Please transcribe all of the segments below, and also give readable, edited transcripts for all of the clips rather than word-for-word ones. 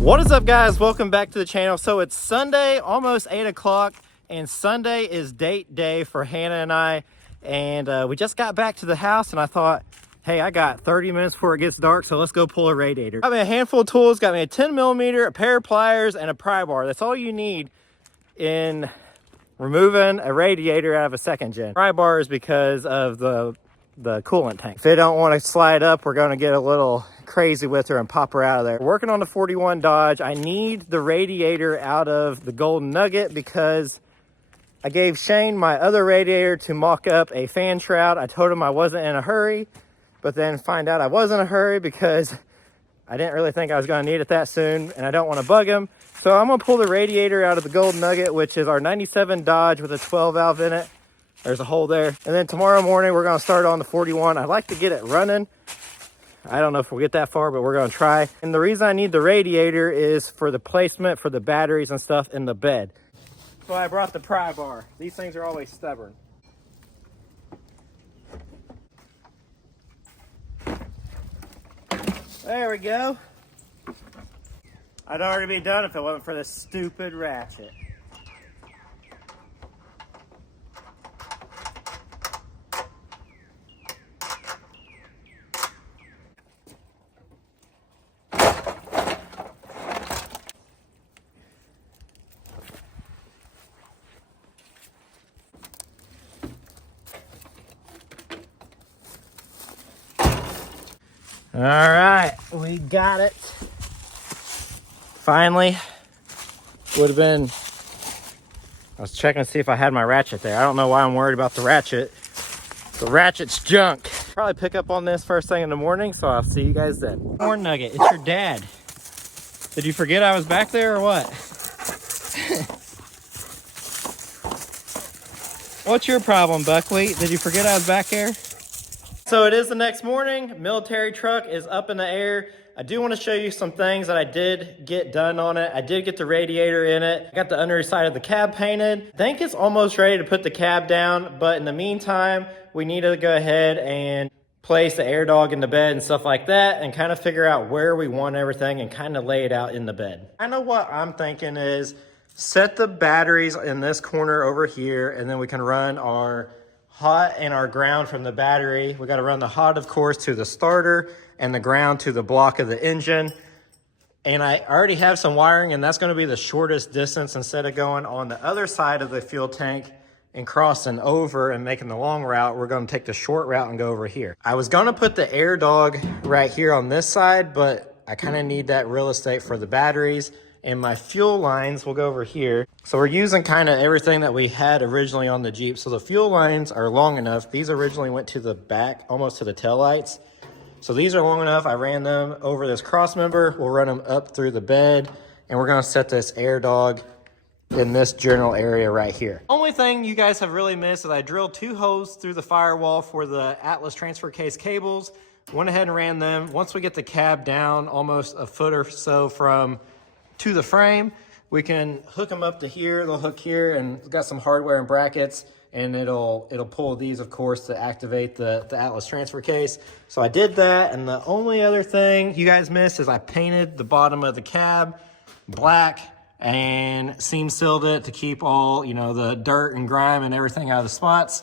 What is up, guys? Welcome back to the channel. So it's Sunday, almost 8 o'clock, and Sunday is date day for Hannah and I. And we just got back to the house, and I thought, hey, I got 30 minutes before it gets dark, so let's go pull a radiator. Got me a handful of tools, got me a 10 millimeter, a pair of pliers, and a pry bar. That's all you need in removing a radiator out of a second gen. Pry bar is because of the coolant tank. If they don't want to slide up, we're going to get a little crazy with her and pop her out of there. We're working on the 41 Dodge. I need the radiator out of the Golden Nugget because I gave Shane my other radiator to mock up a fan shroud. I told him I wasn't in a hurry, but then find out I was in a hurry because I didn't really think I was going to need it that soon, and I don't want to bug him. So I'm going to pull the radiator out of the Golden Nugget, which is our 97 Dodge with a 12 valve in it. There's a hole there. And then tomorrow morning, we're going to start on the 41. I'd like to get it running. I don't know if we'll get that far, but we're going to try. And the reason I need the radiator is for the placement for the batteries and stuff in the bed. So I brought the pry bar. These things are always stubborn. There we go. I'd already be done if it wasn't for this stupid ratchet. All right, we got it. Finally, would have been, I was checking to see if I had my ratchet there. I don't know why I'm worried about the ratchet. The ratchet's junk. Probably pick up on this first thing in the morning, so I'll see you guys then. Corn nugget, it's your dad. Did you forget I was back there or what? What's your problem, Buckwheat? Did you forget I was back here? So it is the next morning. Military truck is up in the air. I do want to show you some things that I did get done on it. I did get the radiator in it. I got the underside of the cab painted. I think it's almost ready to put the cab down, but in the meantime, we need to go ahead and place the air dog in the bed and stuff like that and kind of figure out where we want everything and kind of lay it out in the bed. I know what I'm thinking is set the batteries in this corner over here, and then we can run our hot and our ground from the battery. We got to run the hot, of course, to the starter and the ground to the block of the engine. And I already have some wiring, and that's going to be the shortest distance. Instead of going on the other side of the fuel tank and crossing over and making the long route, we're going to take the short route and go over here. I was going to put the air dog right here on this side, but I kind of need that real estate for the batteries. And my fuel lines will go over here. So we're using kind of everything that we had originally on the Jeep. So the fuel lines are long enough. These originally went to the back, almost to the taillights. So these are long enough. I ran them over this cross member. We'll run them up through the bed. And we're going to set this air dog in this general area right here. Only thing you guys have really missed is I drilled 2 holes through the firewall for the Atlas transfer case cables. Went ahead and ran them. Once we get the cab down almost a foot or so from to the frame, we can hook them up to here. They'll hook here, and it's got some hardware and brackets, and it'll pull these, of course, to activate the Atlas transfer case. So I did that, and the only other thing you guys missed is I painted the bottom of the cab black and seam sealed it to keep all, you know, the dirt and grime and everything out of the spots.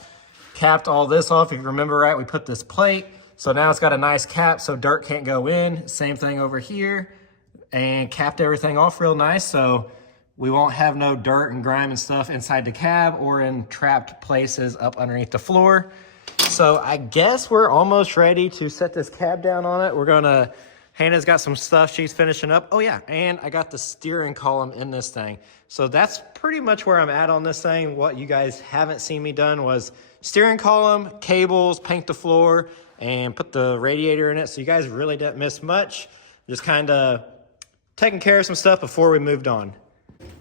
Capped all this off. If you remember right, we put this plate, so now it's got a nice cap so dirt can't go in. Same thing over here. And capped everything off real nice so we won't have no dirt and grime and stuff inside the cab or in trapped places up underneath the floor. So I guess we're almost ready to set this cab down on it. Hannah's got some stuff she's finishing up. Oh yeah, and I got the steering column in this thing. So that's pretty much where I'm at on this thing. What you guys haven't seen me done was steering column, cables, paint the floor, and put the radiator in it. So you guys really didn't miss much. Just kind of taking care of some stuff before we moved on.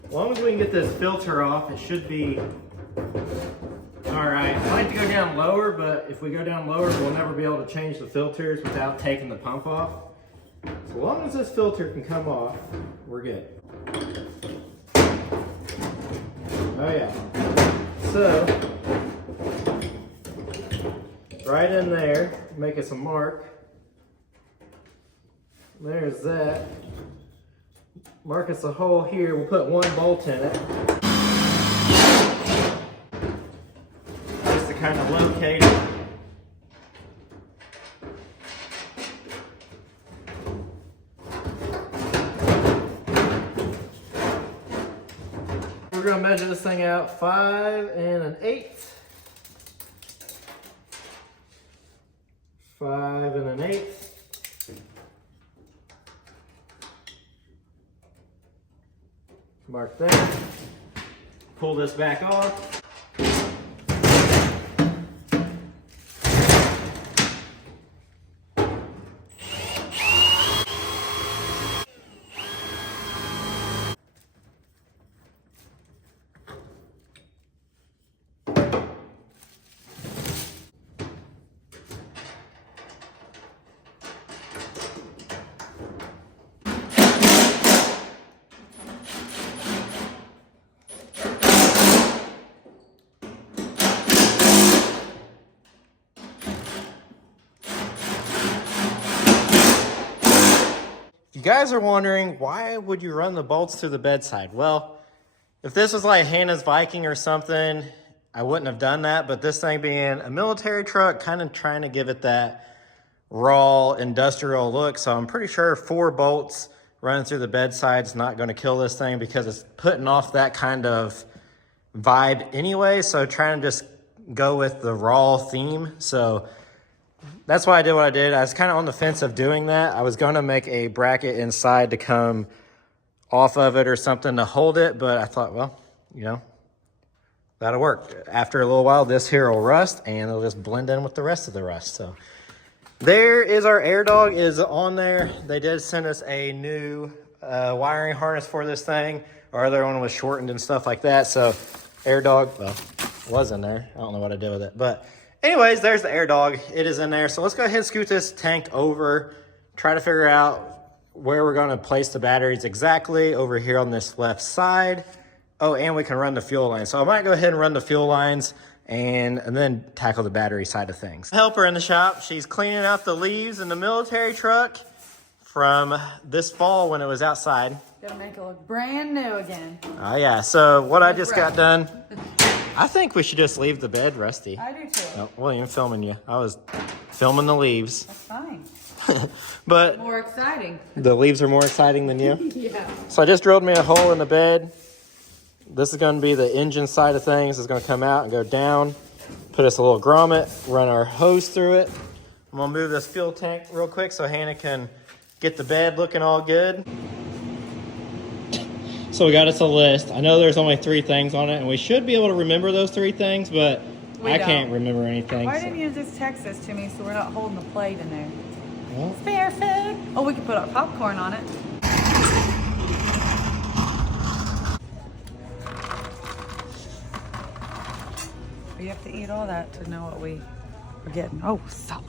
As long as we can get this filter off, it should be all right. I like to go down lower, but if we go down lower, we'll never be able to change the filters without taking the pump off. So long as this filter can come off, we're good. Oh yeah. So, right in there, make us a mark. There's that. mark us a hole here. We'll put one bolt in it. Just to kind of locate it. We're going to measure this thing out 5 1/8. 5 1/8. Mark that. Pull this back off. You guys are wondering, why would you run the bolts through the bedside? Well, if this was like Hannah's Viking or something, I wouldn't have done that. But this thing being a military truck, kind of trying to give it that raw industrial look. So I'm pretty sure 4 bolts running through the bedside is not going to kill this thing, because it's putting off that kind of vibe anyway. So trying to just go with the raw theme. So that's why I did what I did. I was kind of on the fence of doing that. I was going to make a bracket inside to come off of it or something to hold it, but I thought, well, you know, that'll work. After a little while, this here will rust, and it'll just blend in with the rest of the rust. So there is our air dog is on there. They did send us a new wiring harness for this thing. Our other one was shortened and stuff like that. So air dog, well, was in there. I don't know what I did with it, but anyways, there's the air dog. It is in there. So let's go ahead and scoot this tank over, try to figure out where we're going to place the batteries exactly over here on this left side. Oh, and we can run the fuel lines. So I might go ahead and run the fuel lines and then tackle the battery side of things. Help her in the shop. She's cleaning out the leaves in the military truck from this fall when it was outside. Gonna make it look brand new again. Oh yeah, so what I just got done, I think we should just leave the bed rusty. I do too. Oh, well, I'm filming you. I was filming the leaves. That's fine. But More exciting. the leaves are more exciting than you? Yeah. So I just drilled me a hole in the bed. This is going to be the engine side of things. It's going to come out and go down. Put us a little grommet, run our hose through it. I'm going to move this fuel tank real quick so Hannah can get the bed looking all good. So we got us a list. I know there's only 3 things on it, and we should be able to remember those 3 things, but I can't remember anything. Why didn't you just text this to me so we're not holding the plate in there? Well, Spare food. Oh, we could put our popcorn on it. You have to eat all that to know what we are getting. Oh, salt.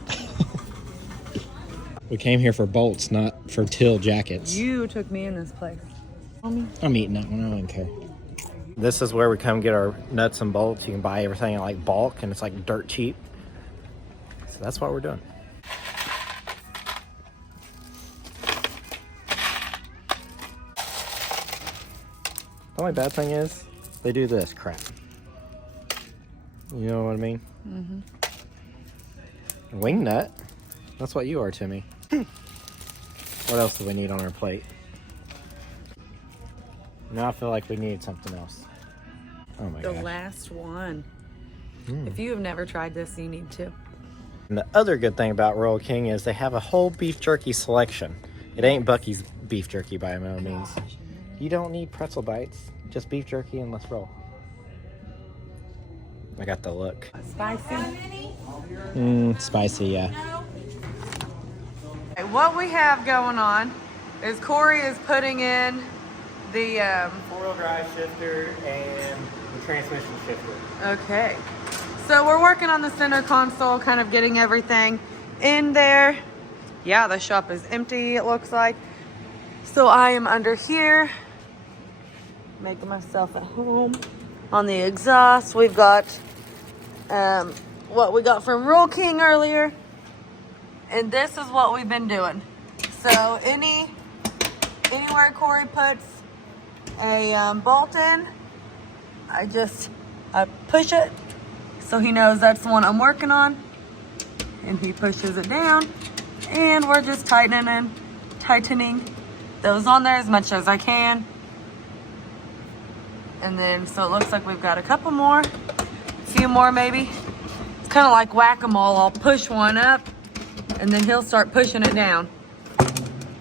we came here for bolts, not for teal jackets. You took me in this place. I'm eating that one. I don't care. This is where we come get our nuts and bolts. You can buy everything in like bulk, and it's like dirt cheap. So that's what we're doing. The only bad thing is they do this crap. You know what I mean? Mm-hmm. Wing nut. That's what you are to me. What else do we need on our plate? Now I feel like we need something else. Oh my gosh. The last one. If you have never tried this, you need to. And the other good thing about Royal King is they have a whole beef jerky selection. It ain't Bucky's beef jerky by no means. You don't need pretzel bites, just beef jerky and let's roll. I got the look. Spicy? Spicy, yeah. Okay, what we have going on is Corey is putting in the 4-wheel drive shifter and the transmission shifter. okay. So we're working on the center console, kind of getting everything in there. Yeah, the shop is empty, it looks like. So I am under here, making myself at home. On the exhaust, we've got what we got from Roll King earlier. And this is what we've been doing. So any anywhere Corey puts a bolt in, I push it so he knows that's the one I'm working on, and he pushes it down, and we're just tightening those on there as much as I can. And then, so it looks like we've got a couple more, a few more maybe. It's kind of like whack-a-mole. I'll push one up, and then he'll start pushing it down.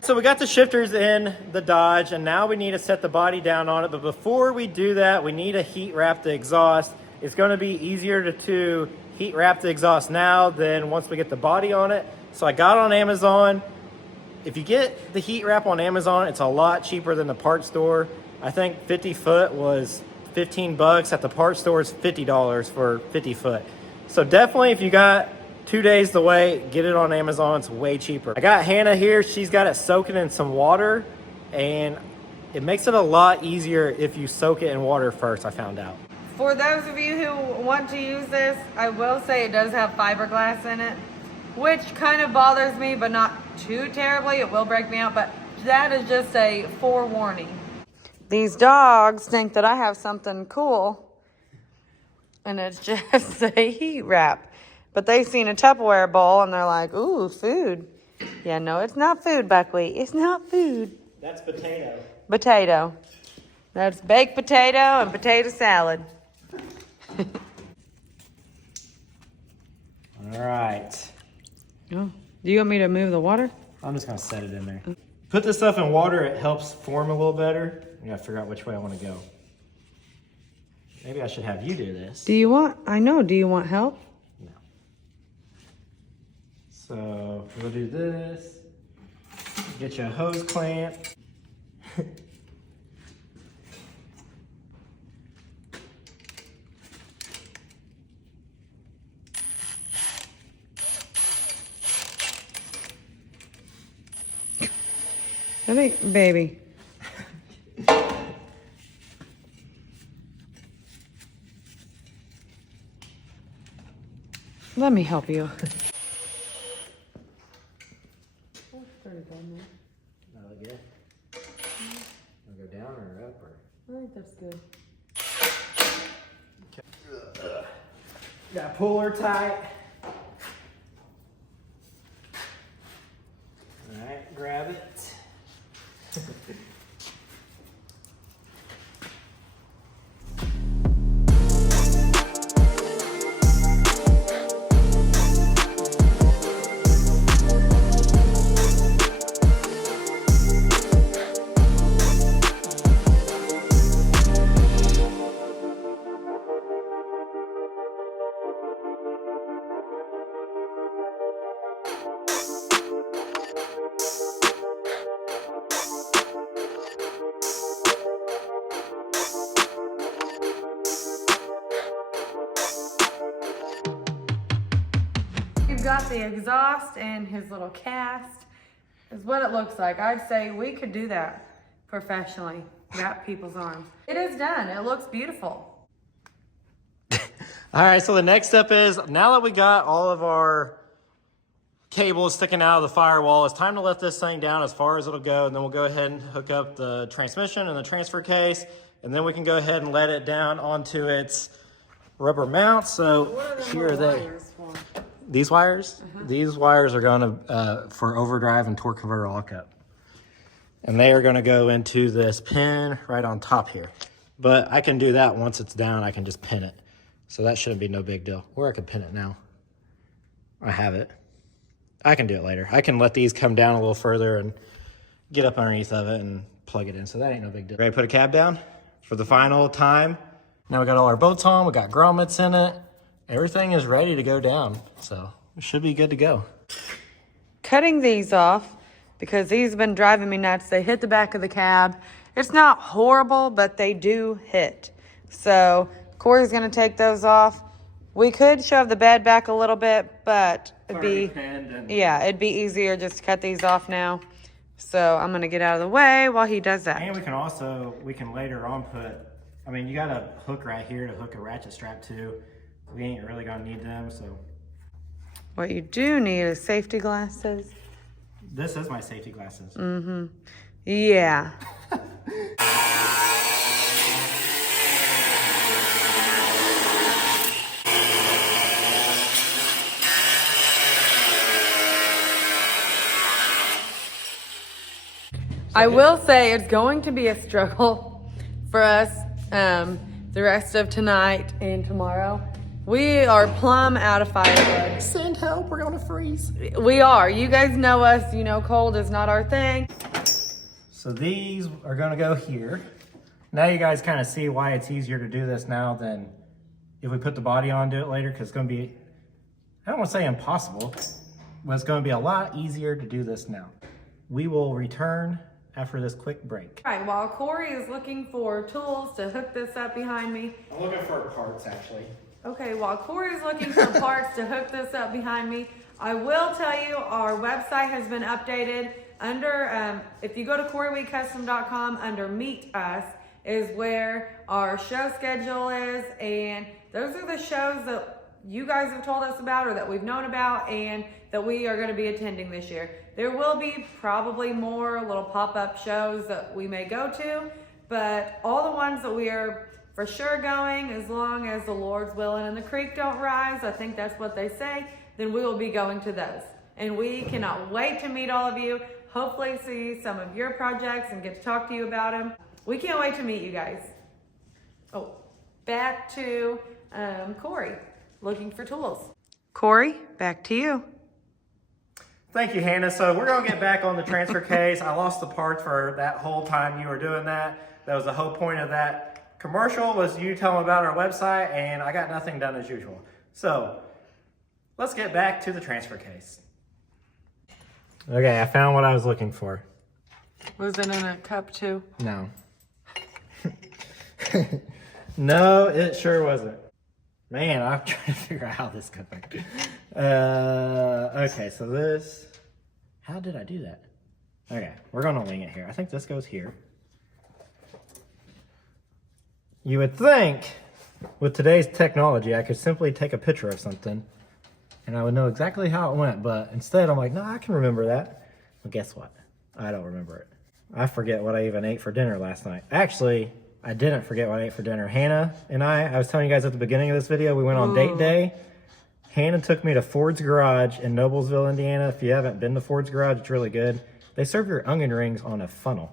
So we got the shifters in the Dodge, and now we need to set the body down on it. But before we do that, we need to heat wrap the exhaust. It's going to be easier to heat wrap the exhaust now than once we get the body on it. So I got on Amazon. If you get the heat wrap on Amazon, it's a lot cheaper than the parts store. I think 50 foot was 15 bucks. At the parts store, it's $50 for 50 foot. So definitely, if you got 2 days to wait, get it on Amazon. It's way cheaper. I got Hannah here. She's got it soaking in some water, and it makes it a lot easier if you soak it in water first, I found out. For those of you who want to use this, I will say it does have fiberglass in it, which kind of bothers me, but not too terribly. It will break me out, but that is just a forewarning. These dogs think that I have something cool, and it's just a heat wrap. But they've seen a Tupperware bowl, and they're like, ooh, food. Yeah, no, it's not food, Buckwheat. It's not food. That's potato. Potato. That's baked potato and potato salad. All right. Oh, do you want me to move the water? I'm just going to set it in there. Put this stuff in water. It helps form a little better. I got to figure out which way I want to go. Maybe I should have you do this. Do you want help? No. So we'll do this. Get you a hose clamp. I think, baby. Let me help you. That'll get. I'll go down or up or. I think that's good. Okay. Gotta pull her tight. All right, grab it. We've got the exhaust and his little cast is what it looks like. I'd say we could do that professionally, wrap people's arms. It is done. It looks beautiful. All right, so the next step is, now that we got all of our cables sticking out of the firewall, it's time to let this thing down as far as it'll go, and then we'll go ahead and hook up the transmission and the transfer case, and then we can go ahead and let it down onto its rubber mount. So here are they. These wires? These wires are going to for overdrive and torque converter lockup. And they are going to go into this pin right on top here. But I can do that once it's down. I can just pin it. So that shouldn't be no big deal. Or I could pin it now. I have it. I can do it later. I can let these come down a little further and get up underneath of it and plug it in. So that ain't no big deal. Ready to put a cab down for the final time? Now we got all our bolts on. We got grommets in it. Everything is ready to go down, so we should be good to go. Cutting these off because these have been driving me nuts. They hit the back of the cab. It's not horrible, but they do hit. So Corey's gonna take those off. We could shove the bed back a little bit, but it'd be easier just to cut these off now. So I'm gonna get out of the way while he does that. And we can later on you got a hook right here to hook a ratchet strap to. We ain't really gonna need them, so. What you do need is safety glasses. This is my safety glasses. Yeah. I will say it's going to be a struggle for us the rest of tonight and tomorrow. We are plumb out of firewood. Send help, we're gonna freeze. We are. You guys know us. You know cold is not our thing. So these are gonna go here. Now you guys kind of see why it's easier to do this now than if we put the body on, do it later, because it's gonna be, I don't wanna say impossible, but it's gonna be a lot easier to do this now. We will return after this quick break. All right, while Corey is looking for tools to hook this up behind me. I'm looking for parts, actually. Okay, while Corey's looking for parts to hook this up behind me, I will tell you our website has been updated. Under, if you go to CoreyWeedCustom.com, under Meet Us is where our show schedule is, and those are the shows that you guys have told us about or that we've known about and that we are going to be attending this year. There will be probably more little pop-up shows that we may go to, but all the ones that we are for sure going, as long as the Lord's willing and the creek don't rise, I think that's what they say, then we will be going to those. And we cannot wait to meet all of you, hopefully see some of your projects and get to talk to you about them. We can't wait to meet you guys. Oh, back to Corey, looking for tools. Corey, back to you. Thank you, Hannah. So we're gonna get back on the transfer case. I lost the parts for that whole time you were doing that. That was the whole point of that commercial, was you telling about our website, and I got nothing done as usual. So let's get back to the transfer case. Okay, I found what I was looking for. Was it in a cup too? No. No, it sure wasn't. Man, I'm trying to figure out how this goes. Okay, so this, how did I do that? Okay, we're gonna wing it here. I think this goes here. You would think, with today's technology, I could simply take a picture of something and I would know exactly how it went, but instead I'm like, no, I can remember that. Well, guess what? I don't remember it. I forget what I even ate for dinner last night. Actually, I didn't forget what I ate for dinner. Hannah and I was telling you guys at the beginning of this video, we went on date day. Hannah took me to Ford's Garage in Noblesville, Indiana. If you haven't been to Ford's Garage, it's really good. They serve your onion rings on a funnel.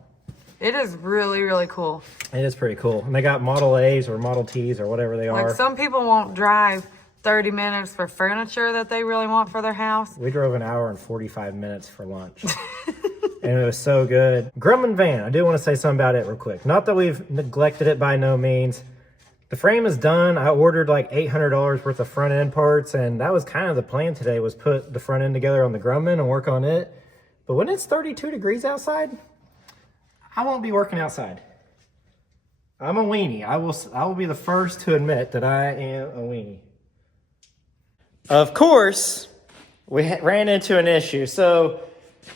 It is really, really cool. It is pretty cool. And they got Model A's or Model T's or whatever they are. Like, some people won't drive 30 minutes for furniture that they really want for their house. We drove an hour and 45 minutes for lunch. And it was so good. Grumman van, I do want to say something about it real quick. Not that we've neglected it by no means. The frame is done. I ordered like $800 worth of front end parts, and that was kind of the plan today, was put the front end together on the Grumman and work on it. But when it's 32 degrees outside, I won't be working outside. I'm a weenie. I will be the first to admit that I am a weenie. Of course, we ran into an issue. So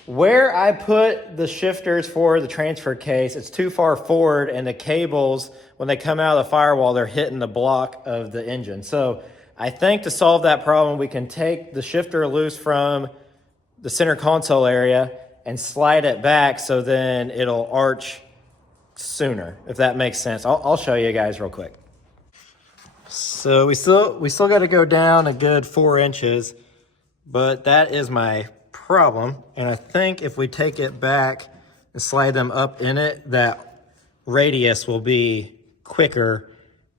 where I put the shifters for the transfer case, it's too far forward, and the cables, when they come out of the firewall, they're hitting the block of the engine. So I think to solve that problem, we can take the shifter loose from the center console area and slide it back, so then it'll arch sooner, if that makes sense. I'll show you guys real quick. So we still got to go down a good 4 inches, but that is my problem. And I think if we take it back and slide them up in it, that radius will be quicker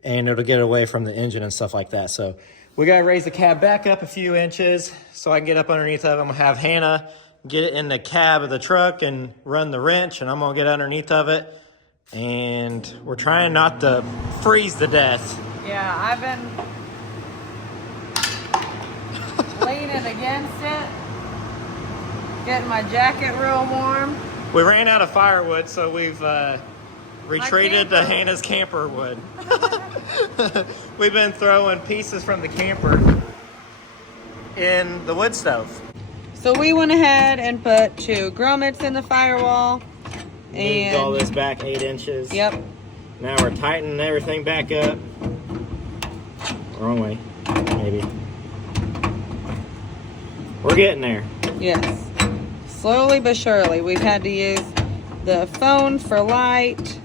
and it'll get away from the engine and stuff like that. So we got to raise the cab back up a few inches so I can get up underneath of it. I'm going to have Hannah get it in the cab of the truck and run the wrench, and I'm going to get underneath of it. And we're trying not to freeze to death. Yeah, I've been leaning against it, getting my jacket real warm. We ran out of firewood, so we've retreated to Hannah's camper wood. We've been throwing pieces from the camper in the wood stove. So we went ahead and put 2 grommets in the firewall. Moved all this back 8 inches. Yep. Now we're tightening everything back up. Wrong way, maybe. We're getting there. Yes. Slowly but surely. We've had to use the phone for light.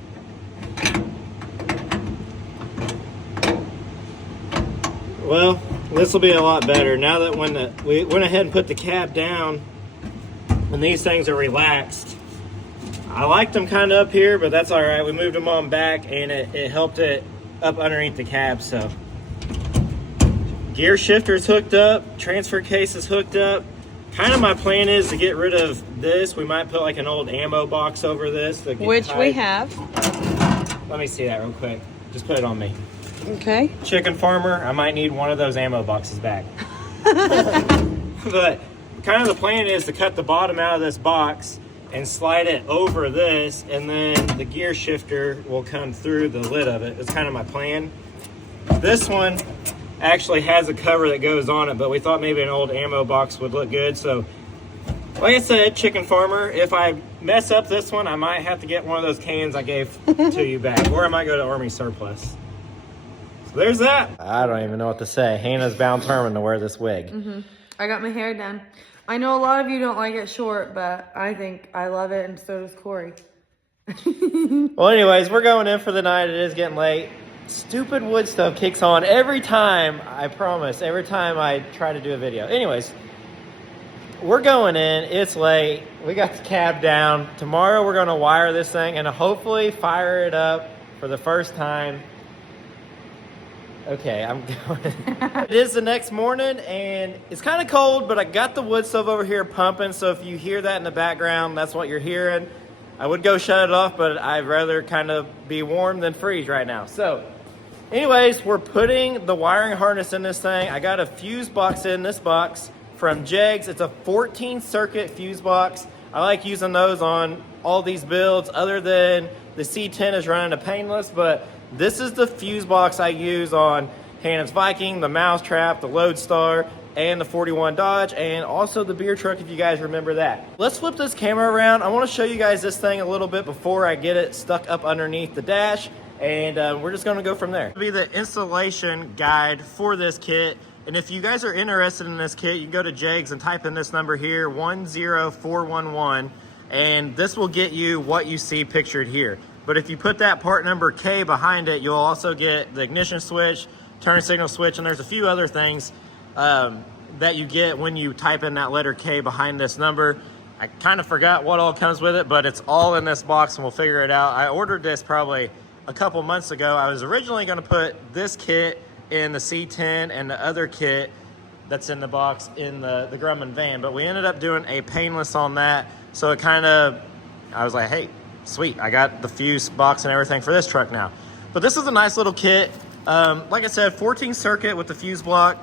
Well, this will be a lot better now that we went ahead and put the cab down, when these things are relaxed. I liked them kind of up here, but that's all right. We moved them on back, and it helped it up underneath the cab. So gear shifter's hooked up, transfer case is hooked up. Kind of my plan is to get rid of this. We might put like an old ammo box over this, which we have. Let me see that real quick. Just put it on me. Okay. Chicken farmer, I might need one of those ammo boxes back. But kind of the plan is to cut the bottom out of this box and slide it over this, and then the gear shifter will come through the lid of it. It's kind of my plan. This one actually has a cover that goes on it, but we thought maybe an old ammo box would look good. So like I said, chicken farmer, if I mess up this one, I might have to get one of those cans I gave to you back, or I might go to Army Surplus. So there's that. I don't even know what to say. Hannah's bound determined to wear this wig. I got my hair done. I know a lot of you don't like it short, but I think I love it, and so does Corey. Well, anyways, we're going in for the night. It is getting late. Stupid wood stove kicks on every time, I promise, every time I try to do a video. Anyways, we're going in. It's late. We got the cab down. Tomorrow we're going to wire this thing and hopefully fire it up for the first time. Okay, I'm going. It is the next morning, and it's kind of cold, but I got the wood stove over here pumping, so if you hear that in the background, that's what you're hearing. I would go shut it off, but I'd rather kind of be warm than freeze right now. So anyways, we're putting the wiring harness in this thing. I got a fuse box in this box from Jegs. It's a 14 circuit fuse box. I like using those on all these builds, other than the C10 is running a painless, but this is the fuse box I use on Hannah's Viking, the Mousetrap, the Lodestar, and the 41 Dodge, and also the beer truck, if you guys remember that. Let's flip this camera around. I want to show you guys this thing a little bit before I get it stuck up underneath the dash, and we're just going to go from there. This will be the installation guide for this kit, and if you guys are interested in this kit, you can go to Jegs and type in this number here, 10411, and this will get you what you see pictured here. But if you put that part number K behind it, you'll also get the ignition switch, turn signal switch, and there's a few other things that you get when you type in that letter K behind this number. I kind of forgot what all comes with it, but it's all in this box, and we'll figure it out. I ordered this probably a couple months ago. I was originally going to put this kit in the C10 and the other kit that's in the box in the Grumman van, but we ended up doing a painless on that. So it kind of, I was like, hey, sweet, I got the fuse box and everything for this truck now. But this is a nice little kit. Like I said, 14 circuit with the fuse block.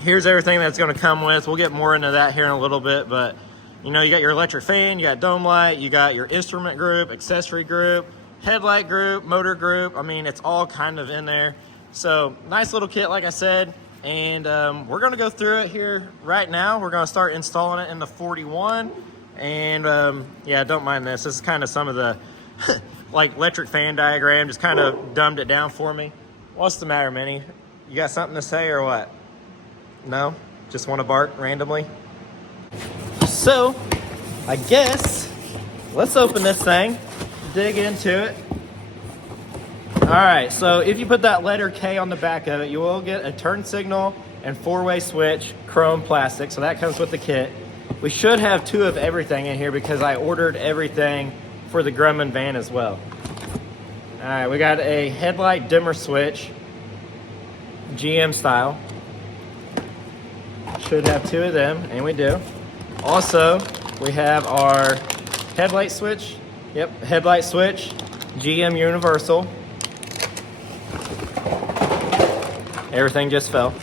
Here's everything that's going to come with. We'll get more into that here in a little bit, but you know, you got your electric fan, you got dome light, you got your instrument group, accessory group, headlight group, motor group. I mean, it's all kind of in there. So nice little kit, like I said, and we're going to go through it here right now. We're going to start installing it in the 41, and yeah, don't mind this. This is kind of some of the like electric fan diagram, just kind of dumbed it down for me. What's the matter, Minnie? You got something to say or what? No? Just want to bark randomly? So, I guess, let's open this thing, dig into it. Alright, so if you put that letter K on the back of it, you will get a turn signal and four-way switch, chrome plastic, so that comes with the kit. We should have two of everything in here because I ordered everything for the Grumman van as well. Alright, we got a headlight dimmer switch, GM style. Should have two of them, and we do. Also, we have our headlight switch. Yep, headlight switch, GM universal. Everything just fell.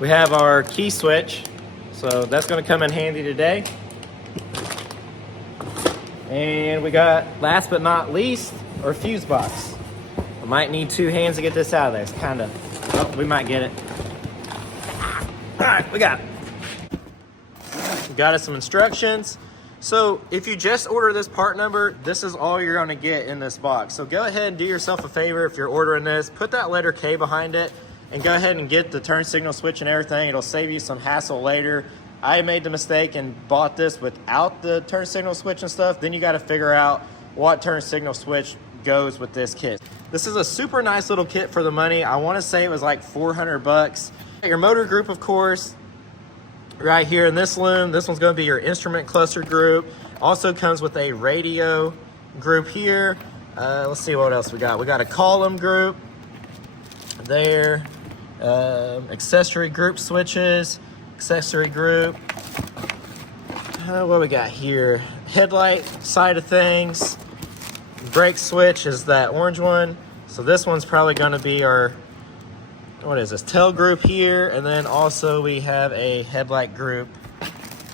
We have our key switch, so that's going to come in handy today. And we got, last but not least, our fuse box. I might need two hands to get this out of there. It's kind of, oh, we might get it. All right, we got it. We got us some instructions. So if you just order this part number, this is all you're gonna get in this box. So go ahead and do yourself a favor if you're ordering this, put that letter K behind it and go ahead and get the turn signal switch and everything. It'll save you some hassle later. I made the mistake and bought this without the turn signal switch and stuff. Then you got to figure out what turn signal switch goes with this kit. This is a super nice little kit for the money. I want to say it was like 400 bucks. Your motor group, of course, right here in this loom. This one's going to be your instrument cluster group. Also comes with a radio group here. Let's see what else we got. We got a column group there. Accessory group switches. Accessory group. What we got here? Headlight side of things. Brake switch is that orange one. So this one's probably going to be our, what is this, tail group here. And then also we have a headlight group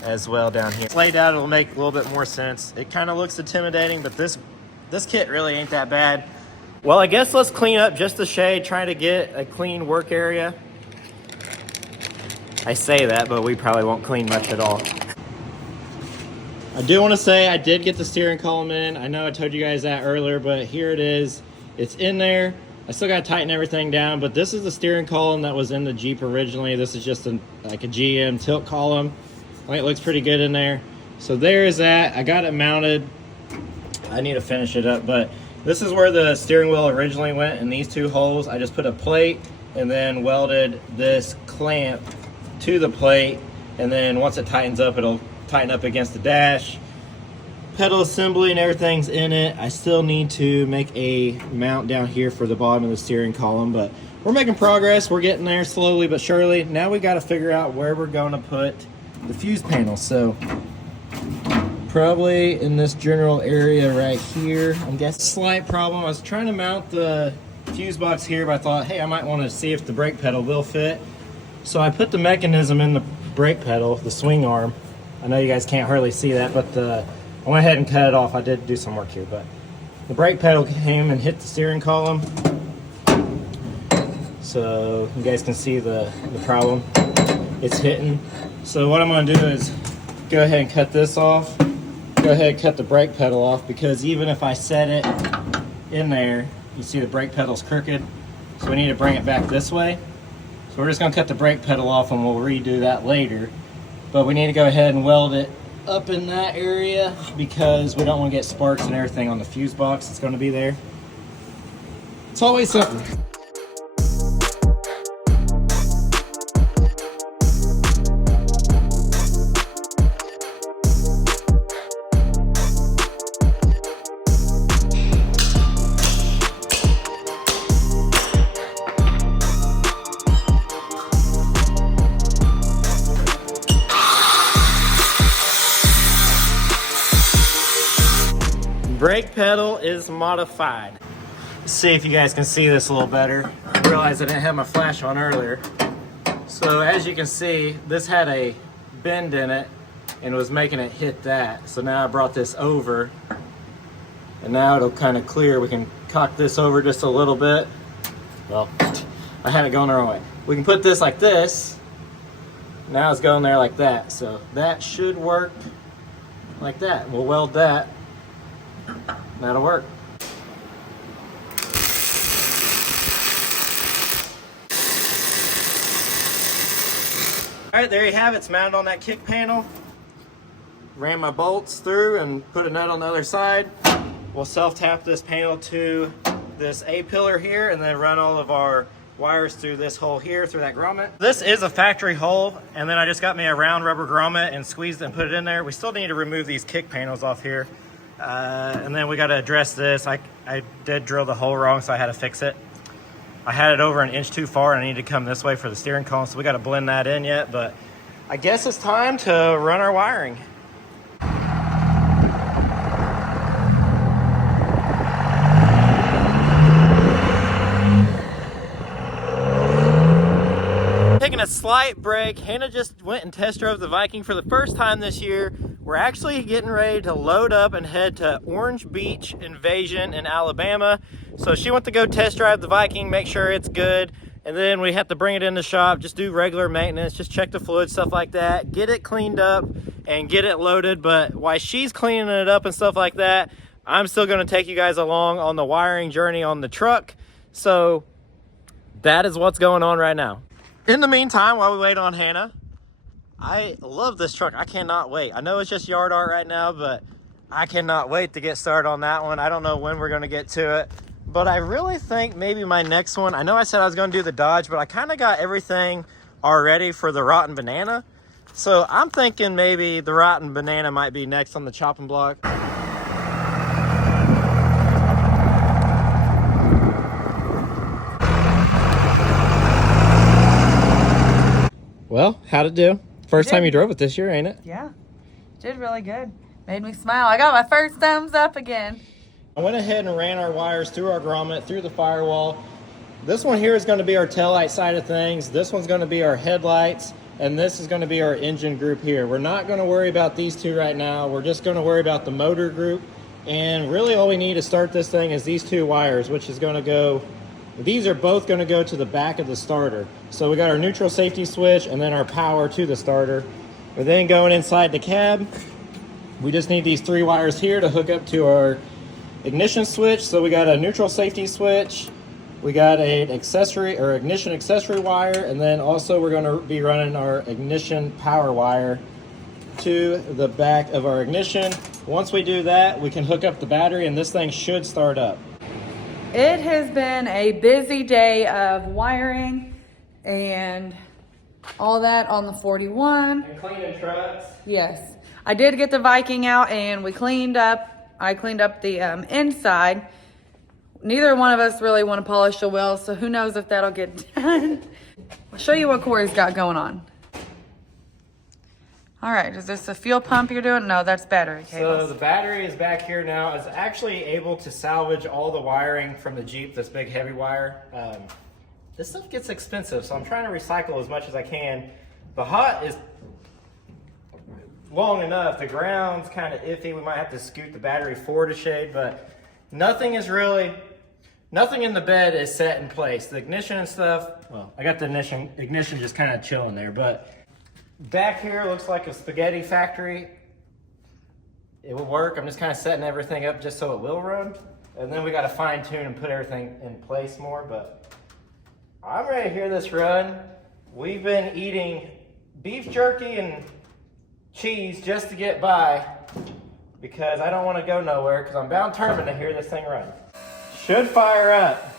as well down here. It's laid out, it'll make a little bit more sense. It kind of looks intimidating, but this kit really ain't that bad. Well, I guess let's clean up just the shade, trying to get a clean work area. I say that, but we probably won't clean much at all. I do want to say I did get the steering column in. I know I told you guys that earlier, but here it is. It's in there. I still got to tighten everything down, but this is the steering column that was in the Jeep originally. This is just like a GM tilt column. I think it looks pretty good in there. So there is that. I got it mounted. I need to finish it up, but this is where the steering wheel originally went, in these two holes. I just put a plate and then welded this clamp to the plate, and then once it tightens up, it'll tighten up against the dash. Pedal assembly and everything's in it. I still need to make a mount down here for the bottom of the steering column, but we're making progress. We're getting there slowly but surely. Now we got to figure out where we're going to put the fuse panel. So probably in this general area right here. I'm guessing. Slight problem. I was trying to mount the fuse box here, but I thought, hey, I might want to see if the brake pedal will fit. So I put the mechanism in the brake pedal, the swing arm. I know you guys can't hardly see that, but I went ahead and cut it off. I did do some work here, but the brake pedal came and hit the steering column. So you guys can see the problem. It's hitting. So what I'm going to do is go ahead and cut this off. Go ahead and cut the brake pedal off, because even if I set it in there, you see the brake pedal's crooked. So we need to bring it back this way. So we're just going to cut the brake pedal off and we'll redo that later. But we need to go ahead and weld it up in that area because we don't want to get sparks and everything on the fuse box that's going to be there. It's always something. Brake pedal is modified. Let's see if you guys can see this a little better. I realized I didn't have my flash on earlier. So as you can see, this had a bend in it and was making it hit that. So now I brought this over and now it'll kind of clear. We can cock this over just a little bit. Well, I had it going the wrong way. We can put this like this. Now it's going there like that. So that should work like that. We'll weld that. That'll work. All right, there you have it. It's mounted on that kick panel. Ran my bolts through and put a nut on the other side. We'll self-tap this panel to this A-pillar here and then run all of our wires through this hole here, through that grommet. This is a factory hole, and then I just got me a round rubber grommet and squeezed it and put it in there. We still need to remove these kick panels off here. And then we got to address this. I did drill the hole wrong, so I had to fix it. I had it over an inch too far, and I need to come this way for the steering column, so we got to blend that in yet. But I guess it's time to run our wiring. Taking a slight break. Hannah just went and test drove the Viking for the first time this year. We're actually getting ready to load up and head to Orange Beach Invasion in Alabama. So she went to go test drive the Viking, make sure it's good. And then we have to bring it in the shop, just do regular maintenance, just check the fluid, stuff like that, get it cleaned up and get it loaded. But while she's cleaning it up and stuff like that, I'm still gonna take you guys along on the wiring journey on the truck. So that is what's going on right now. In the meantime, while we wait on Hannah, I love this truck. I cannot wait. I know it's just yard art right now, but I cannot wait to get started on that one. I don't know when we're going to get to it, but I really think maybe my next one, I know I said I was going to do the Dodge, but I kind of got everything already for the Rotten Banana. So I'm thinking maybe the Rotten Banana might be next on the chopping block. Well, how'd it do? First time you drove it this year, ain't it? Yeah, did really good. Made me smile. I got my first thumbs up again. I went ahead and ran our wires through our grommet, through the firewall. This one here is going to be our taillight side of things. This one's going to be our headlights, and this is going to be our engine group here. We're not going to worry about these two right now. We're just going to worry about the motor group. And really all we need to start this thing is these two wires, which is going to go, these are both going to go to the back of the starter. So we got our neutral safety switch and then our power to the starter. We're then going inside the cab. We just need these three wires here to hook up to our ignition switch. So we got a neutral safety switch, we got an accessory or ignition accessory wire, and then also we're going to be running our ignition power wire to the back of our ignition. Once we do that, we can hook up the battery and this thing should start up. It has been a busy day of wiring and all that on the 41. And cleaning trucks. Yes. I did get the Viking out and we cleaned up. I cleaned up the inside. Neither one of us really want to polish the wheels, so who knows if that'll get done. I'll show you what Corey's got going on. All right, is this a fuel pump you're doing? No, that's battery cables. So the battery is back here now. I was actually able to salvage all the wiring from the Jeep, this big heavy wire. This stuff gets expensive, so I'm trying to recycle as much as I can. The hot is long enough. The ground's kind of iffy. We might have to scoot the battery forward a shade, but nothing in the bed is set in place. The ignition and stuff, well, I got the ignition just kind of chilling there, but back here looks like a spaghetti factory. It will work. I'm just kind of setting everything up just so it will run. And then we got to fine tune and put everything in place more, but I'm ready to hear this run. We've been eating beef jerky and cheese just to get by because I don't want to go nowhere because I'm bound determined to hear this thing run. Should fire up.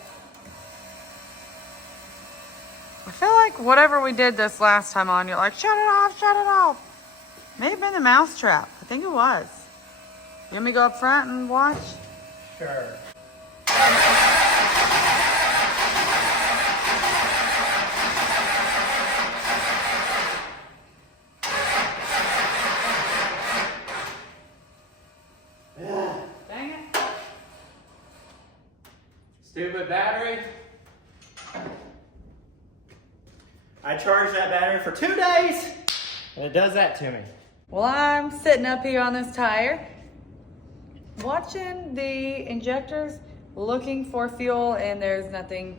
I feel like whatever we did this last time on, you're like, shut it off, shut it off. May have been the mouse trap. I think it was. You want me to go up front and watch? Sure. Dang it. Stupid battery. I charged that battery for 2 days and it does that to me. Well, I'm sitting up here on this tire, watching the injectors, looking for fuel, and there's nothing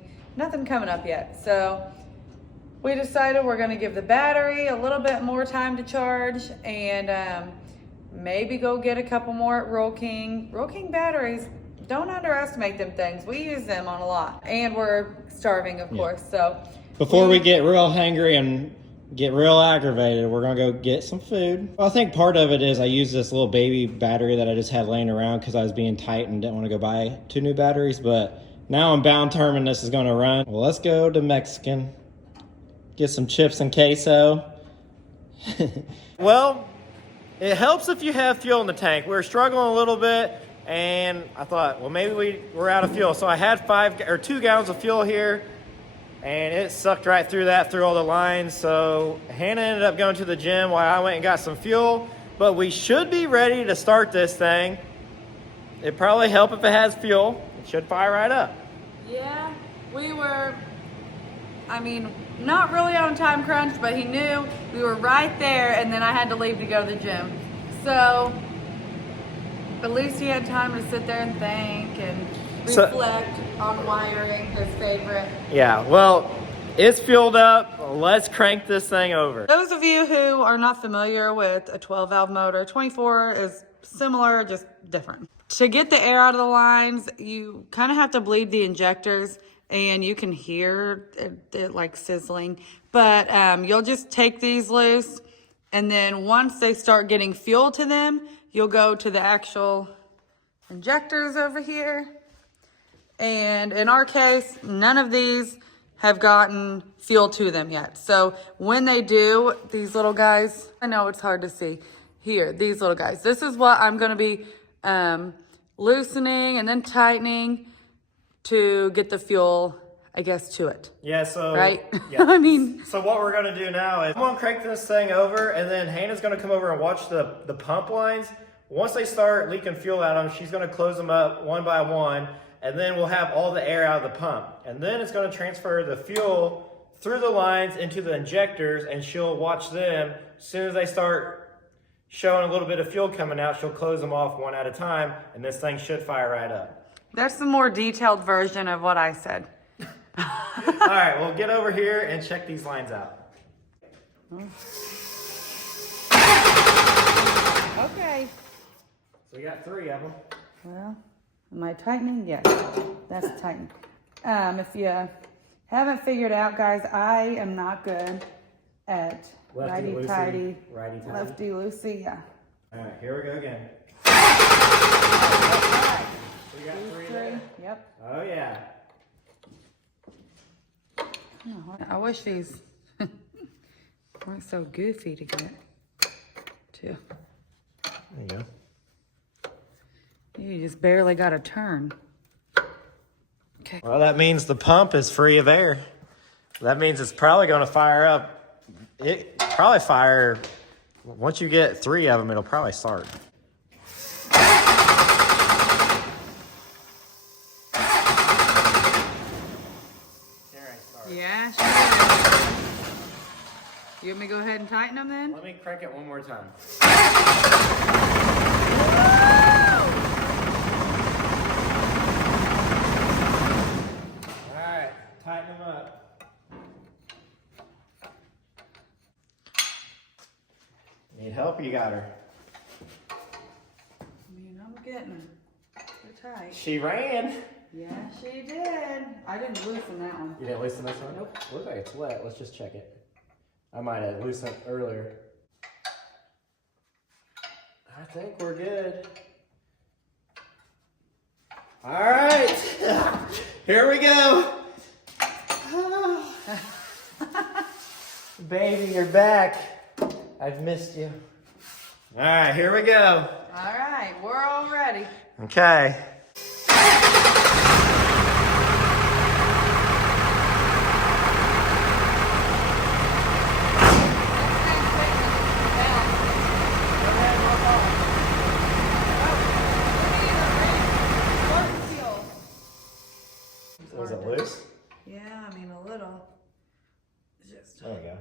coming up yet. So we decided we're gonna give the battery a little bit more time to charge and maybe go get a couple more at Roll King. Roll King batteries, don't underestimate them things. We use them on a lot. And we're starving, of course, so. Before we get real hangry and get real aggravated, we're gonna go get some food. Well, I think part of it is I used this little baby battery that I just had laying around because I was being tight and didn't want to go buy 2 new batteries, but now I'm bound determined this is gonna run. Well, let's go to Mexican, get some chips and queso. Well, it helps if you have fuel in the tank. We're struggling a little bit and I thought, well, maybe we're out of fuel. So I had 2 gallons of fuel here. And it sucked right through that, through all the lines. So Hannah ended up going to the gym while I went and got some fuel. But we should be ready to start this thing. It'd probably help if it has fuel. It should fire right up. Yeah, we were, I mean, not really on time crunch, but he knew we were right there, and then I had to leave to go to the gym. So at least he had time to sit there and think and reflect on wiring, his favorite. Yeah, well, it's fueled up. Let's crank this thing over. Those of you who are not familiar with a 12-valve motor, 24 is similar, just different. To get the air out of the lines, you kind of have to bleed the injectors, and you can hear it like sizzling. But you'll just take these loose, And then once they start getting fuel to them, you'll go to the actual injectors over here. And in our case, none of these have gotten fuel to them yet. So when they do, these little guys, I know it's hard to see here, these little guys. This is what I'm gonna be loosening and then tightening to get the fuel, I guess, to it. Yeah, so... Right? Yeah. I mean... So what we're gonna do now is I'm gonna crank this thing over, and then Hannah's gonna come over and watch the pump lines. Once they start leaking fuel out of them, she's gonna close them up one by one, and then we'll have all the air out of the pump. And then it's gonna transfer the fuel through the lines into the injectors, and she'll watch them. As soon as they start showing a little bit of fuel coming out, she'll close them off one at a time, and this thing should fire right up. That's the more detailed version of what I said. All right, well, get over here and check these lines out. Okay. So we got 3 of them. Well, am I tightening? Yes, that's tightened. If you haven't figured out, guys, I am not good at righty-tighty, lefty-loosey, yeah. All right, here we go again. We got 3 there. Yep. Oh, yeah. I wish these weren't so goofy to get, too. There you go. You just barely got a turn. Okay. Well, that means the pump is free of air. That means it's probably going to fire up. It probably fire, once you get 3 of them, it'll probably start. Yeah, sure. You want me to go ahead and tighten them then? Let me crank it one more time. All right, tighten them up. Need help? You got her. I mean, I'm getting them. They're tight. She ran. Yeah, she did. I didn't loosen that one. You didn't loosen this one? Nope. Looks like it's wet. Let's just check it. I might have loosened it earlier. I think we're good. All right. Here we go. Baby, you're back. I've missed you. All right, here we go. All right, we're all ready. Okay. Was it loose? Yeah, I mean a little. Just. There we go.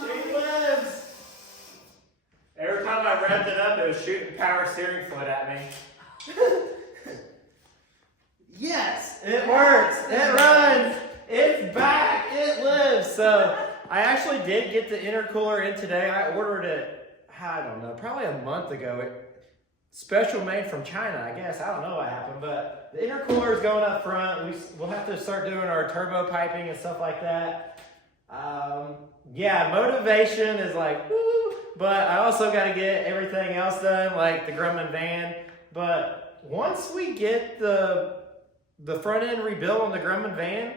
She lives. Every time I revved it up, it was shooting power steering fluid at me. Yes, it works. It runs. It's back. It lives. So I actually did get the intercooler in today. I ordered it, I don't know, probably a month ago. Special made from China, I guess. I don't know what happened, but the intercooler is going up front. We'll have to start doing our turbo piping and stuff like that. Yeah, motivation is like, woo, but I also got to get everything else done, like the Grumman van. But once we get the front end rebuilt on the Grumman van,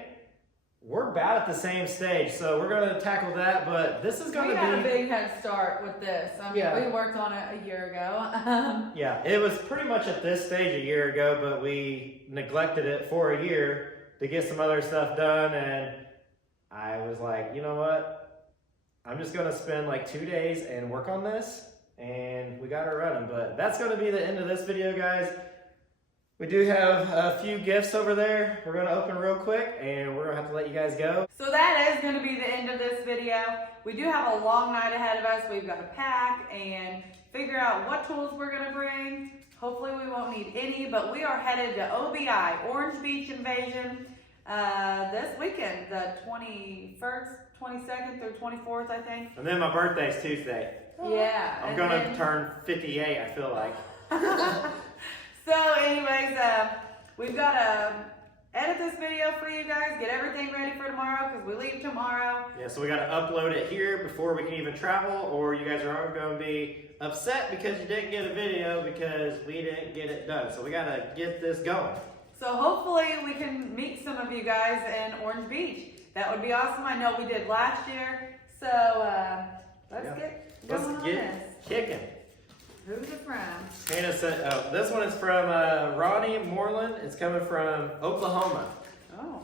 we're about at the same stage. So we're going to tackle that, but this is going to be... We got a big head start with this. I mean, Yeah. We worked on it a year ago. Yeah, it was pretty much at this stage a year ago, but we neglected it for a year to get some other stuff done, and I was like, you know what? I'm just going to spend like 2 days and work on this, and we got her running. But that's going to be the end of this video, guys. We do have a few gifts over there we're going to open real quick, and we're going to have to let you guys go. So that is going to be the end of this video. We do have a long night ahead of us. We've got to pack and figure out what tools we're going to bring. Hopefully we won't need any, but we are headed to OBI, Orange Beach Invasion, this weekend, the 21st, 22nd through 24th, I think. And then my birthday's Tuesday. Yeah. I'm gonna turn 58, I feel like. So anyways, we've got to edit this video for you guys, get everything ready for tomorrow because we leave tomorrow. Yeah, so we gotta upload it here before we can even travel, or you guys are all gonna be upset because you didn't get a video because we didn't get it done. So we gotta get this going. So hopefully we can meet some of you guys in Orange Beach. That would be awesome. I know we did last year. So let's get going on this. Kicking. Who's it from? Hannah said, oh, this one is from Ronnie Moreland. It's coming from Oklahoma. Oh.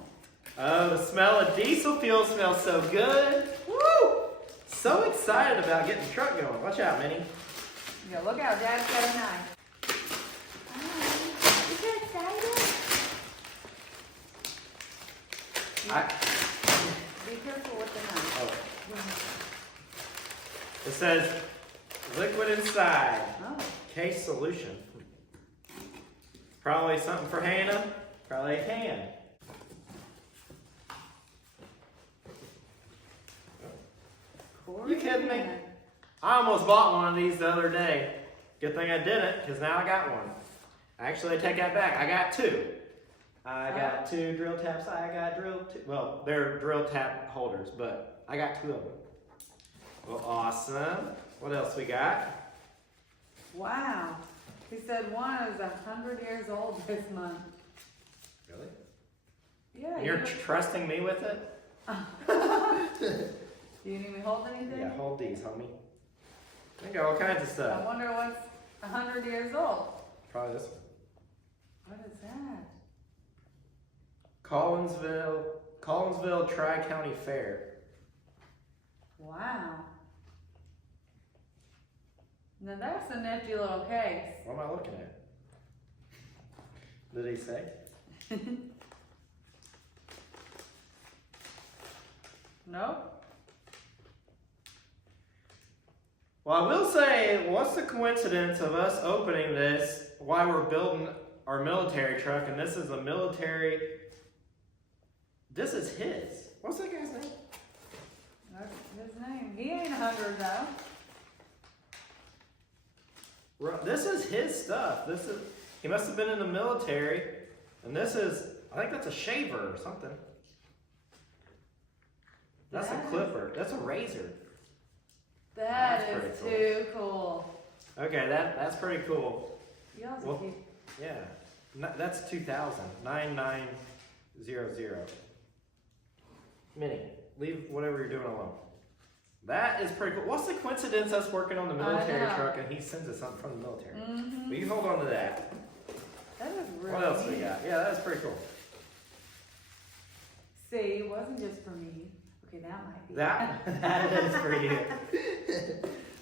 Oh, the smell of diesel fuel smells so good. Woo! So excited about getting the truck going. Watch out, Minnie. Yeah, look out, Dad's got a knife. Oh, is you excited? Be careful with the knife. Oh. It says liquid inside. Oh. Case solution. Probably something for Hannah. Probably a can. You kidding me? I almost bought one of these the other day. Good thing I didn't, because now I got one. Actually, I take that back. I got two. I got two drill taps. Well, they're drill tap holders, but I got two of them. Well, awesome. What else we got? Wow. He said one is 100 years old this month. Really? Yeah. You're trusting me with it? Do you need me to hold anything? Yeah, hold these, homie. They got all kinds of I stuff. wonder what's 100 years old. Probably this one. What is that? Collinsville Tri-County Fair. Wow. Now that's a nifty little case. What am I looking at? Did he say? Nope. Well, I will say, what's the coincidence of us opening this while we're building our military truck, and this is a military, this is his. What's that guy's name? That's his name. He ain't 100 though. This is his stuff. He must have been in the military, and this is, I think that's a shaver or something. That's a clipper. That's a razor. That is too cool. Okay, that's pretty cool. You also Well, keep... yeah, that's 2000, 9900. Minnie, leave whatever you're doing alone. That is pretty cool. What's the coincidence us working on the military truck and he sends us something from the military? Mm-hmm. Will you hold on to that? That is really What else we got? Yeah, that is pretty cool. See, it wasn't just for me. Okay, that might be. That is for you.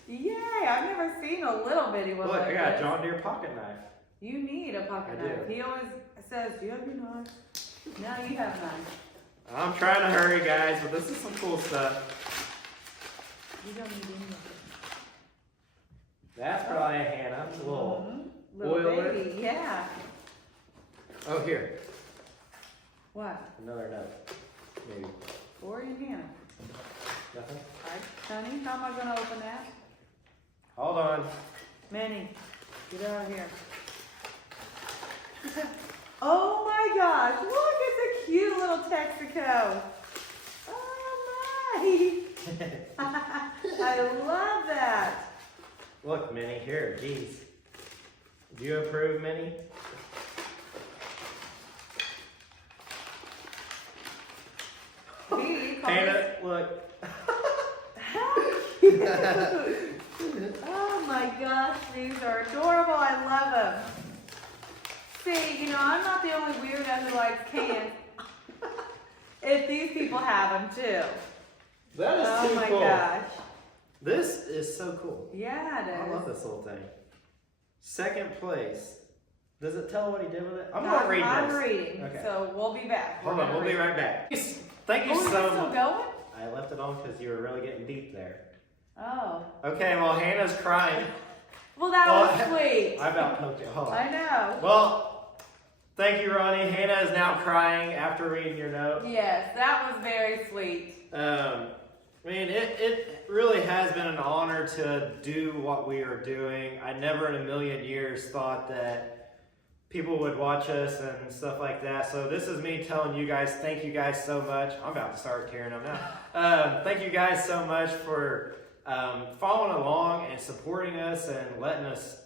Yay! I've never seen a little bitty one. Look, like I got a this. John Deere pocket knife. You need a pocket I knife. do. He always says, "Do you have your knife?" Now you have a knife. I'm trying to hurry, guys, but this is some cool stuff. You don't need anything. That's probably a Hannah. It's a little Little oiler. baby, yeah. Oh, here. What? Another note. Maybe. For your hand. Nothing? Honey, how am I going to open that? Hold on. Manny, get out of here. Oh my gosh, look, it's a cute little Texaco. Oh my. I love that. Look, Minnie, here, geez. Do you approve, Minnie? Hannah, look. How cute. Oh my gosh, these are adorable. I love them. See, I'm not the only weirdo who likes cans. If these people have them too. That is Oh too my cool. gosh. This is so cool. Yeah, it is. I love this little thing. Second place. Does it tell what he did with it? I'm going to read this. I'm reading, Okay. so we'll be back. Hold on, we'll be right back. Thank you Oh, is it so still much. going? I left it on because you were really getting deep there. Oh. Okay, well, Hannah's crying. Well, that was sweet. I about poked it. Hold on. I know. Well, thank you, Ronnie. Hannah is now crying after reading your note. Yes, that was very sweet. I mean, it really has been an honor to do what we are doing. I never in a million years thought that people would watch us and stuff like that. So this is me telling you guys, thank you guys so much. I'm about to start tearing up now. Thank you guys so much for following along and supporting us and letting us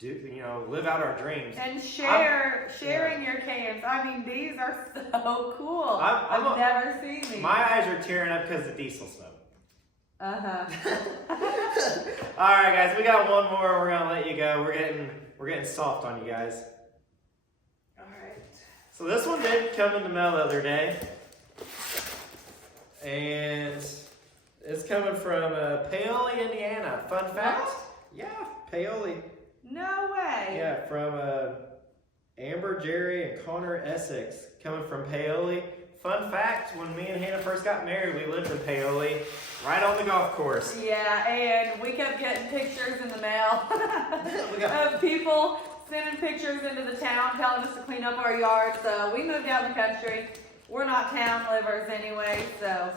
live out our dreams. And sharing your cans. I mean, these are so cool. I've never seen these. My eyes are tearing up because of diesel smoke. Uh-huh. All right, guys, we got one more. We're gonna let you go. We're getting soft on you guys. All right. So this one did come in the mail the other day, and it's coming from Paoli, Indiana. Fun fact? What? Yeah, Paoli. No way. Yeah, from Amber, Jerry, and Connor Essex, coming from Paoli. Fun fact, when me and Hannah first got married, we lived in Paoli, right on the golf course. Yeah, and we kept getting pictures in the mail of people sending pictures into the town, telling us to clean up our yard. So we moved out in the country. We're not town livers anyway, so. Yep.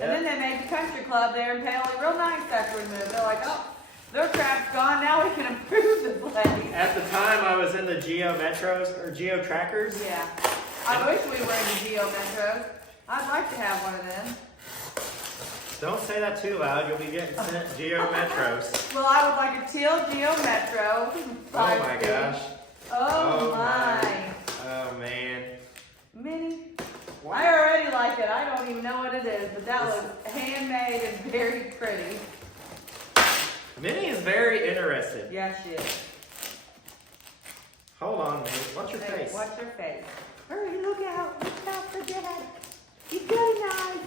And then they made the country club there in Paoli real nice after we moved. They're like, oh, their crap's gone, now we can improve the place. At the time, I was in the Geo Metros, or Geo Trackers. Yeah. I wish we were in the Geo Metros. I'd like to have one of them. Don't say that too loud, you'll be getting sent Geo Metros. Well, I would like a teal Geo Metro. Oh my gosh. Oh my. Oh man. Mini. I already like it. I don't even know what it is, but that was handmade and very pretty. Minnie is very interested. Yeah, she is. Hold on, Minnie. Watch your face. Watch your face. Hurry, look out. Look out for Dad. He's got a knife.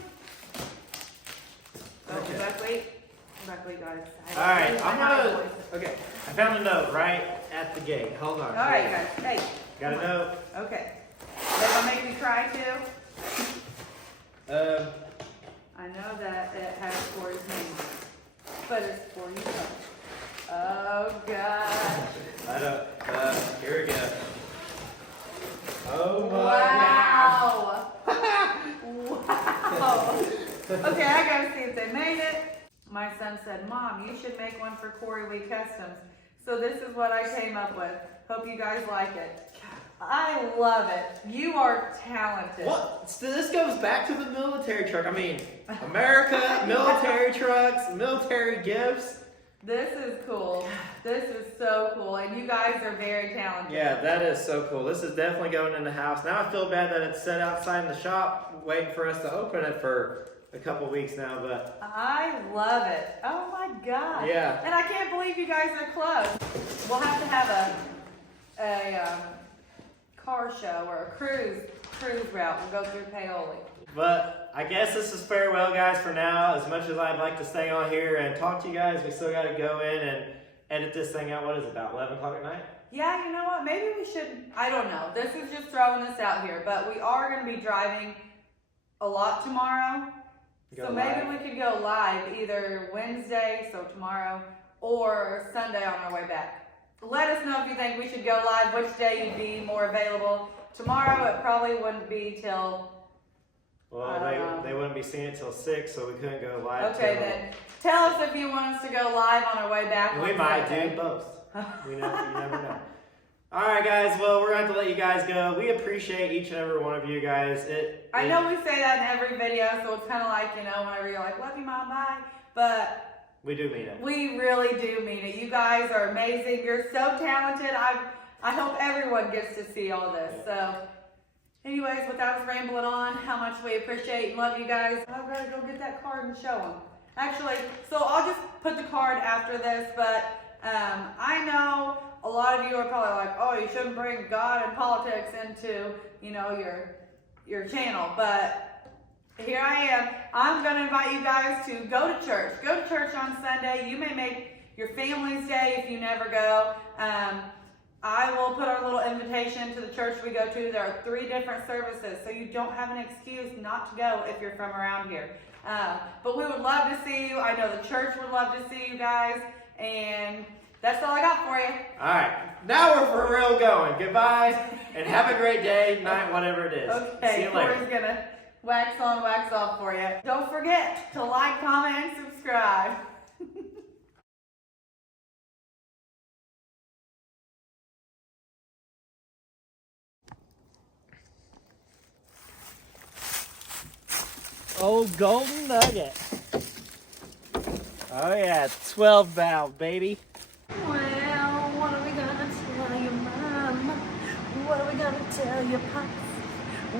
Oh, Okay. Buckwheat got it. Alright, okay, I found a note right at the gate. Hold on. Alright, guys. Hey. Got a note. Okay. They're gonna make me cry too? I know that it has Corey's name, but it's for you. Oh, God. I don't, here we go. Oh my Wow. Wow. Okay, I gotta see if they made it. My son said, Mom, you should make one for Corey Lee Customs. So this is what I came up with. Hope you guys like it. I love it. You are talented. What? So this goes back to the military truck. I mean, America, military trucks, military gifts. This is cool. This is so cool. And you guys are very talented. Yeah, that is so cool. This is definitely going in the house. Now I feel bad that it's set outside in the shop waiting for us to open it for a couple weeks now, but I love it. Oh my God. Yeah. And I can't believe you guys are close. We'll have to have a car show or a cruise route. We'll go through Paoli. But I guess this is farewell, guys, for now. As much as I'd like to stay on here and talk to you guys, we still got to go in and edit this thing out. What is it, about 11 o'clock at night? Yeah, you know what? Maybe we should, I don't know. This is just throwing this out here. But we are going to be driving a lot tomorrow. So maybe we could go live either Wednesday, so tomorrow, or Sunday on our way back. Let us know if you think we should go live, which day you'd be more available. Tomorrow, it probably wouldn't be till... Well, they wouldn't be seeing it till 6, so we couldn't go live. Okay, then. Tell us if you want us to go live on our way back. We might do both. You never know. All right, guys. Well, we're going to have to let you guys go. We appreciate each and every one of you guys. I know we say that in every video, so it's kind of like, whenever you're like, love you, Mom, bye. But we do mean it. We really do mean it. You guys are amazing. You're so talented. I hope everyone gets to see all this. So, anyways, without us rambling on, how much we appreciate and love you guys. I've got to go get that card and show them. Actually, so I'll just put the card after this, but I know a lot of you are probably like, oh, you shouldn't bring God and politics into, your channel, but here I am. I'm going to invite you guys to go to church. Go to church on Sunday. You may make your family's day if you never go. I will put our little invitation to the church we go to. There are 3 different services, so you don't have an excuse not to go if you're from around here. But we would love to see you. I know the church would love to see you guys, and that's all I got for you. All right. Now we're for real going. Goodbye, and have a great day, night, whatever it is. Okay, see you later. Corey's going to wax on, wax off for you. Don't forget to like, comment, and subscribe. Oh, golden nugget. Oh yeah, 12 valve, baby. Well, what are we gonna tell your mama? What are we gonna tell your pops?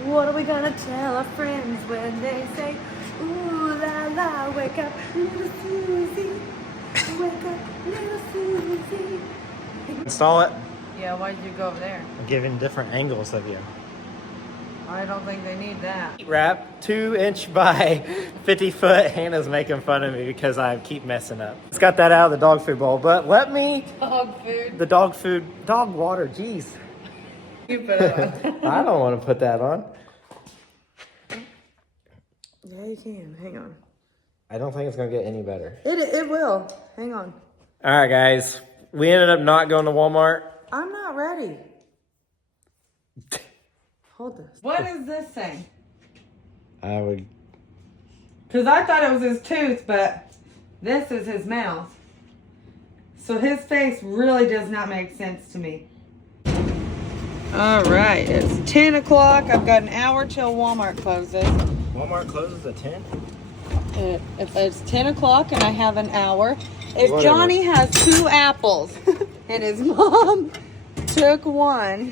What are we gonna tell our friends when they say, ooh la la, wake up, little Susie. Wake up, little Susie. Install it. Yeah, why did you go over there? I'm giving different angles of you. I don't think they need that. Wrap 2-inch by 50-foot. Hannah's making fun of me because I keep messing up. It's got that out of the dog food bowl, but let me. Dog food. The dog food, dog water, jeez. You put it on. I don't want to put that on. Yeah, you can. Hang on. I don't think it's going to get any better. It will. Hang on. All right, guys. We ended up not going to Walmart. I'm not ready. Hold this. What is this thing? I would. Because I thought it was his tooth, but this is his mouth. So his face really does not make sense to me. All right, it's 10 o'clock. I've got an hour till Walmart closes. Walmart closes at 10? If it's 10 o'clock and I have an hour. If Whatever. Johnny has 2 apples and his mom took one.